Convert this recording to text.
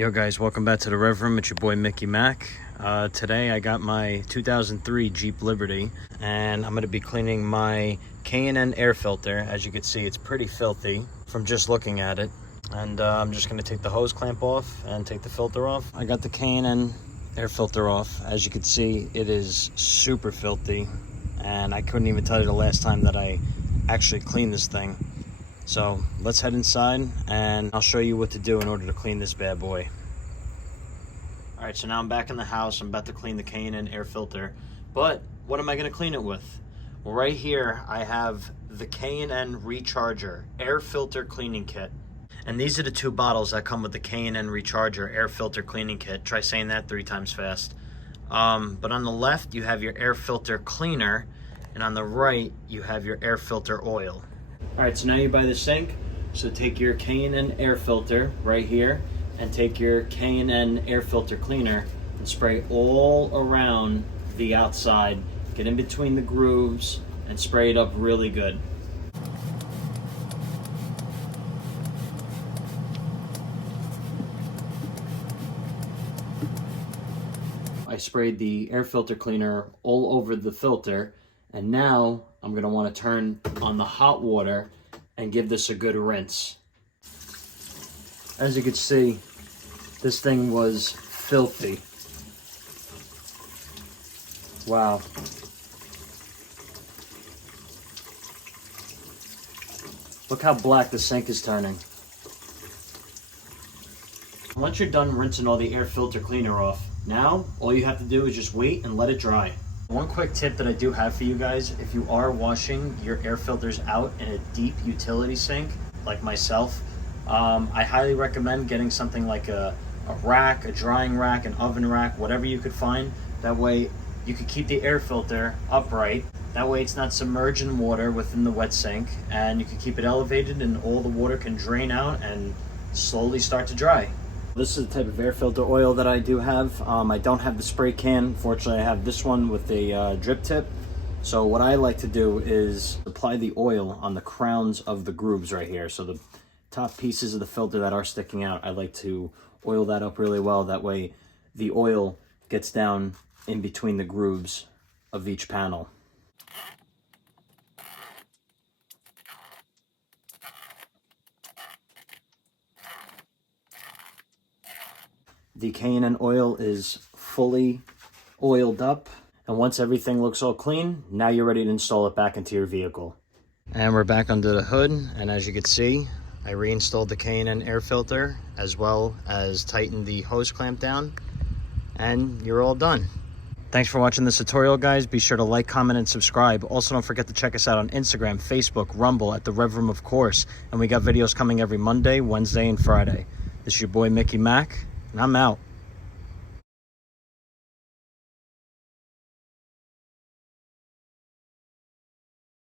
Yo guys, welcome back to the Rev Room. It's your boy Mickey Mac. Today I got my 2003 Jeep Liberty and I'm going to be cleaning my K&N air filter. As you can see, it's pretty filthy from just looking at it. And I'm just going to take the hose clamp off and take the filter off. I got the K&N air filter off. As you can see, it is super filthy and I couldn't even tell you the last time that I actually cleaned this thing. So let's head inside and I'll show you what to do in order to clean this bad boy. All right, so now I'm back in the house. I'm about to clean the K&N air filter, but what am I gonna clean it with? Well, right here, I have the K&N Recharger Air Filter Cleaning Kit. And these are the two bottles that come with the K&N Recharger Air Filter Cleaning Kit. Try saying that 3 times fast. But on the left, you have your air filter cleaner, and on the right, you have your air filter oil. All right, so now you're by the sink. So take your K&N air filter right here and take your K&N air filter cleaner and spray all around the outside. Get in between the grooves and spray it up really good. I sprayed the air filter cleaner all over the filter, and now I'm gonna wanna turn on the hot water and give this a good rinse. As you can see, this thing was filthy. Wow. Look how black the sink is turning. Once you're done rinsing all the air filter cleaner off, now all you have to do is just wait and let it dry. One quick tip that I do have for you guys, if you are washing your air filters out in a deep utility sink, like myself, I highly recommend getting something like a rack, a drying rack, an oven rack, whatever you could find. That way you could keep the air filter upright. That way it's not submerged in water within the wet sink, and you can keep it elevated and all the water can drain out and slowly start to dry. This is the type of air filter oil that I do have. I don't have the spray can. Fortunately, I have this one with a drip tip. So what I like to do is apply the oil on the crowns of the grooves right here. So the top pieces of the filter that are sticking out, I like to oil that up really well. That way the oil gets down in between the grooves of each panel. The K&N oil is fully oiled up, and once everything looks all clean, now you're ready to install it back into your vehicle. And we're back under the hood, and as you can see, I reinstalled the K&N air filter as well as tightened the hose clamp down, and you're all done. Thanks for watching this tutorial, guys. Be sure to like, comment, and subscribe. Also, don't forget to check us out on Instagram, Facebook, Rumble, at the Rev Room, of course. And we got videos coming every Monday, Wednesday, and Friday. This is your boy Mickey Mac, and I'm out.